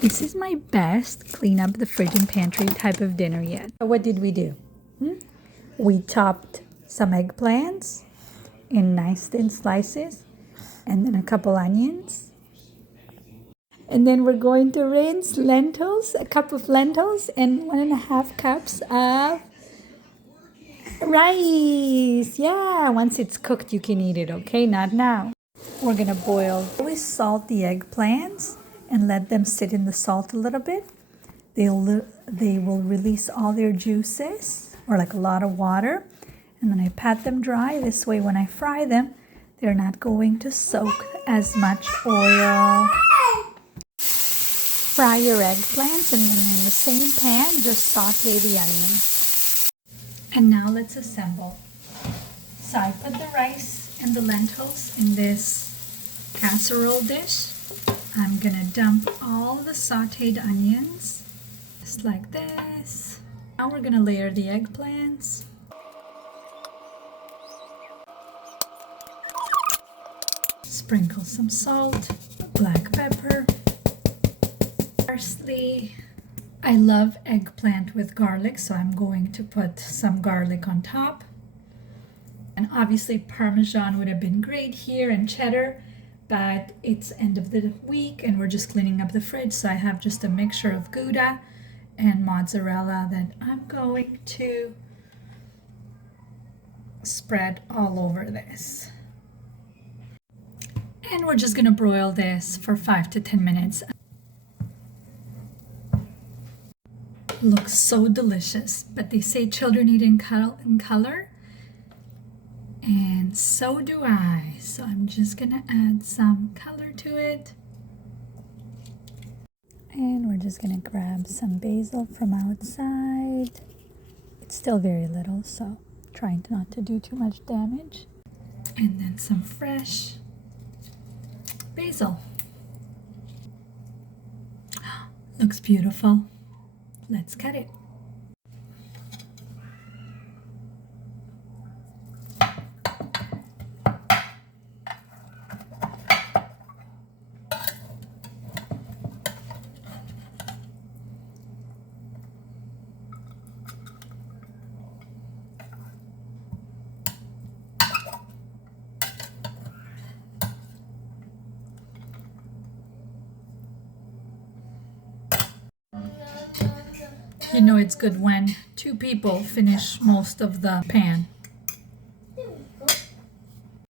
This is my best clean up the fridge and pantry type of dinner yet. So what did we do? We chopped some eggplants in nice thin slices and then a couple onions. And then we're going to rinse lentils, a cup of lentils and 1.5 cups of rice. Yeah, once it's cooked, you can eat it, okay? Not now. We're gonna boil. Always salt the eggplants and let them sit in the salt a little bit. They will release all their juices, or like a lot of water. And then I pat them dry. This way, when I fry them, they're not going to soak as much oil. Fry your eggplants and then in the same pan, just saute the onions. And now let's assemble. So I put the rice and the lentils in this casserole dish. I'm gonna dump all the sauteed onions, just like this. Now we're gonna layer the eggplants. Sprinkle some salt, black pepper, parsley. I love eggplant with garlic, so I'm going to put some garlic on top. And obviously Parmesan would have been great here, and cheddar, but it's end of the week and we're just cleaning up the fridge, so I have just a mixture of Gouda and mozzarella that I'm going to spread all over this. And we're just gonna broil this for 5 to 10 minutes. Looks so delicious, but they say children eat in color, and so do I. So I'm just gonna add some color to it. And we're just gonna grab some basil from outside. It's still very little, so trying not to do too much damage. And then some fresh basil. Looks beautiful. Let's cut it. You know it's good when 2 people finish most of the pan.